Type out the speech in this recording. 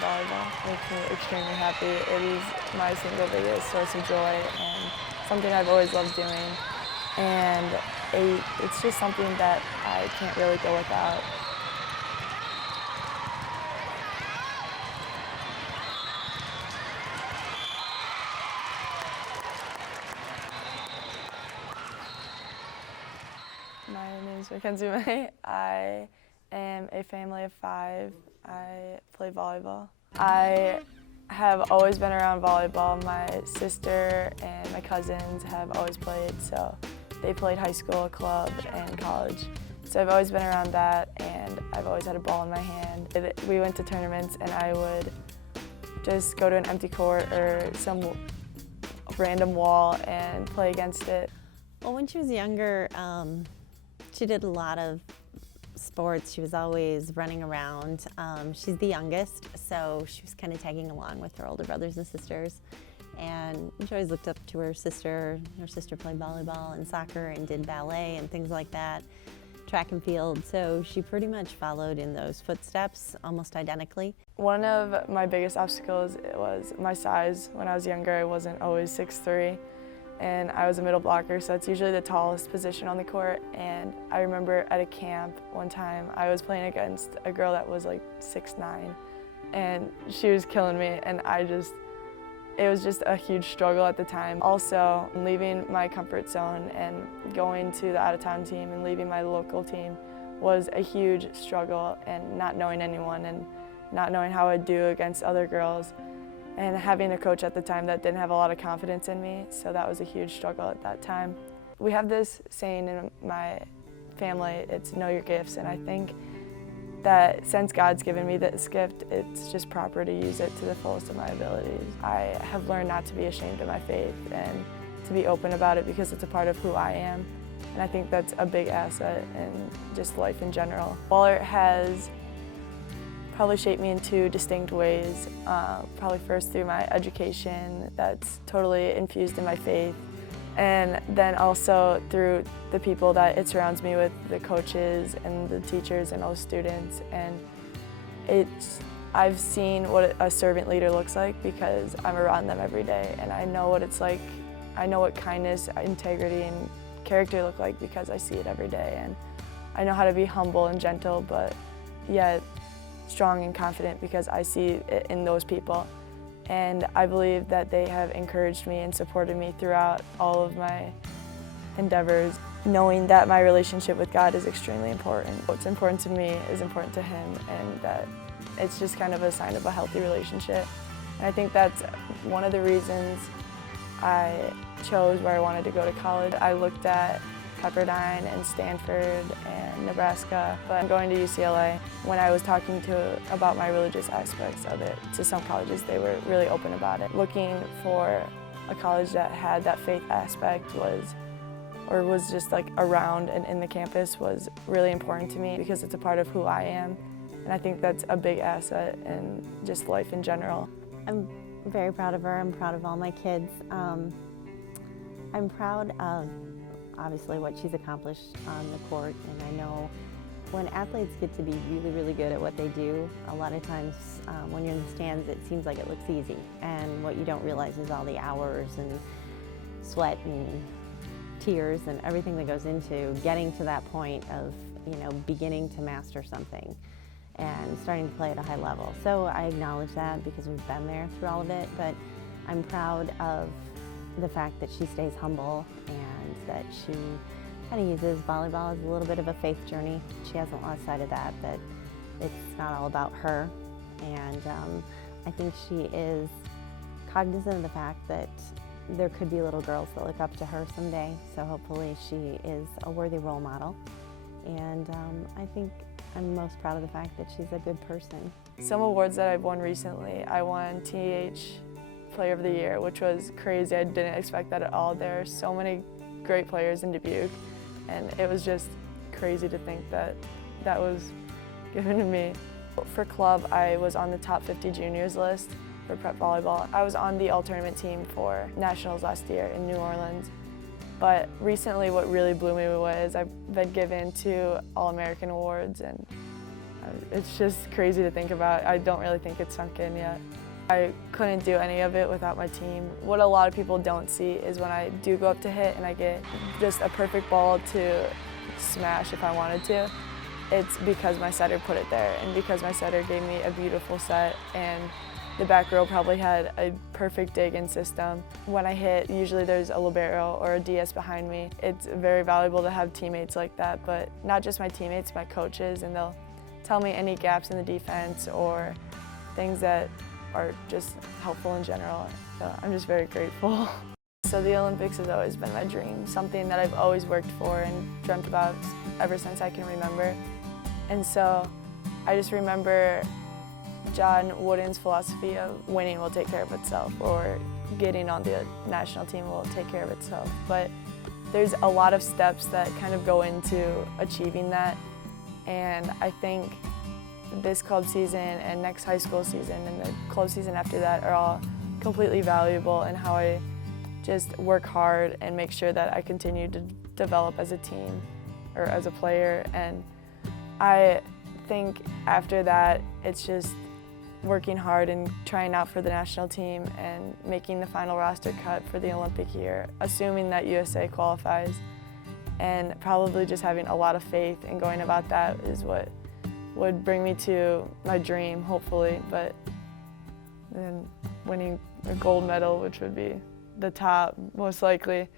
Volleyball makes me extremely happy. It is my single biggest source of joy and something I've always loved doing. And it's just something that I can't really go without. My name is Mackenzie May. I am a family of 5. I play volleyball. I have always been around volleyball. My sister and my cousins have always played, so they played high school, club, and college. So I've always been around that, and I've always had a ball in my hand. We went to tournaments, and I would just go to an empty court or some random wall and play against it. Well, when she was younger, she did a lot of sports. She was always running around. She's the youngest, so she was kind of tagging along with her older brothers and sisters. And she always looked up to her sister. Her sister played volleyball and soccer and did ballet and things like that, track and field. So she pretty much followed in those footsteps almost identically. One of my biggest obstacles was my size. When I was younger, I wasn't always 6'3". And I was a middle blocker, so that's usually the tallest position on the court. And I remember at a camp one time, I was playing against a girl that was like 6'9", and she was killing me, and it was just a huge struggle at the time. Also, leaving my comfort zone and going to the out-of-town team and leaving my local team was a huge struggle, and not knowing anyone and not knowing how I'd do against other girls. And having a coach at the time that didn't have a lot of confidence in me, so that was a huge struggle at that time. We have this saying in my family, it's know your gifts, and I think that since God's given me this gift, it's just proper to use it to the fullest of my abilities. I have learned not to be ashamed of my faith and to be open about it because it's a part of who I am, and I think that's a big asset in just life in general. Wahlert has probably shaped me in 2 distinct ways. Probably first through my education that's totally infused in my faith, and then also through the people that it surrounds me with, the coaches and the teachers and all the students. And I've seen what a servant leader looks like because I'm around them every day, and I know what it's like. I know what kindness, integrity, and character look like because I see it every day. And I know how to be humble and gentle, but yet strong and confident because I see it in those people. And I believe that they have encouraged me and supported me throughout all of my endeavors, knowing that my relationship with God is extremely important. What's important to me is important to Him, and that it's just kind of a sign of a healthy relationship. And I think that's one of the reasons I chose where I wanted to go to college. I looked at Pepperdine and Stanford and Nebraska, but I'm going to UCLA. When I was talking about my religious aspects of it to some colleges, they were really open about it. Looking for a college that had that faith aspect was just like around and in the campus was really important to me because it's a part of who I am, and I think that's a big asset in just life in general. I'm very proud of her. I'm proud of all my kids. I'm proud of obviously what she's accomplished on the court, and I know when athletes get to be really, really good at what they do, a lot of times when you're in the stands it seems like it looks easy, and what you don't realize is all the hours and sweat and tears and everything that goes into getting to that point of, beginning to master something and starting to play at a high level. So I acknowledge that because we've been there through all of it, but I'm proud of the fact that she stays humble and that she kind of uses volleyball as a little bit of a faith journey. She hasn't lost sight of that it's not all about her. And I think she is cognizant of the fact that there could be little girls that look up to her someday. So hopefully she is a worthy role model. And I think I'm most proud of the fact that she's a good person. Some awards that I've won recently, I won TH Player of the Year, which was crazy. I didn't expect that at all. There are so many great players in Dubuque, and it was just crazy to think that that was given to me. For club, I was on the top 50 juniors list for prep volleyball. I was on the all-tournament team for nationals last year in New Orleans. But recently what really blew me away is I've been given 2 All-American awards, and It's just crazy to think about. I don't really think it's sunk in yet. I couldn't do any of it without my team. What a lot of people don't see is when I do go up to hit and I get just a perfect ball to smash if I wanted to, it's because my setter put it there and because my setter gave me a beautiful set and the back row probably had a perfect dig-in system. When I hit, usually there's a libero or a DS behind me. It's very valuable to have teammates like that, but not just my teammates, my coaches, and they'll tell me any gaps in the defense or things that are just helpful in general. So I'm just very grateful. So the Olympics has always been my dream, something that I've always worked for and dreamt about ever since I can remember. And so I just remember John Wooden's philosophy of winning will take care of itself, or getting on the national team will take care of itself. But there's a lot of steps that kind of go into achieving that. And I think this club season and next high school season and the club season after that are all completely valuable in how I just work hard and make sure that I continue to develop as a team or as a player. And I think after that, it's just working hard and trying out for the national team and making the final roster cut for the Olympic year, assuming that USA qualifies, and probably just having a lot of faith and going about that is what would bring me to my dream, hopefully, but then winning a gold medal, which would be the top, most likely.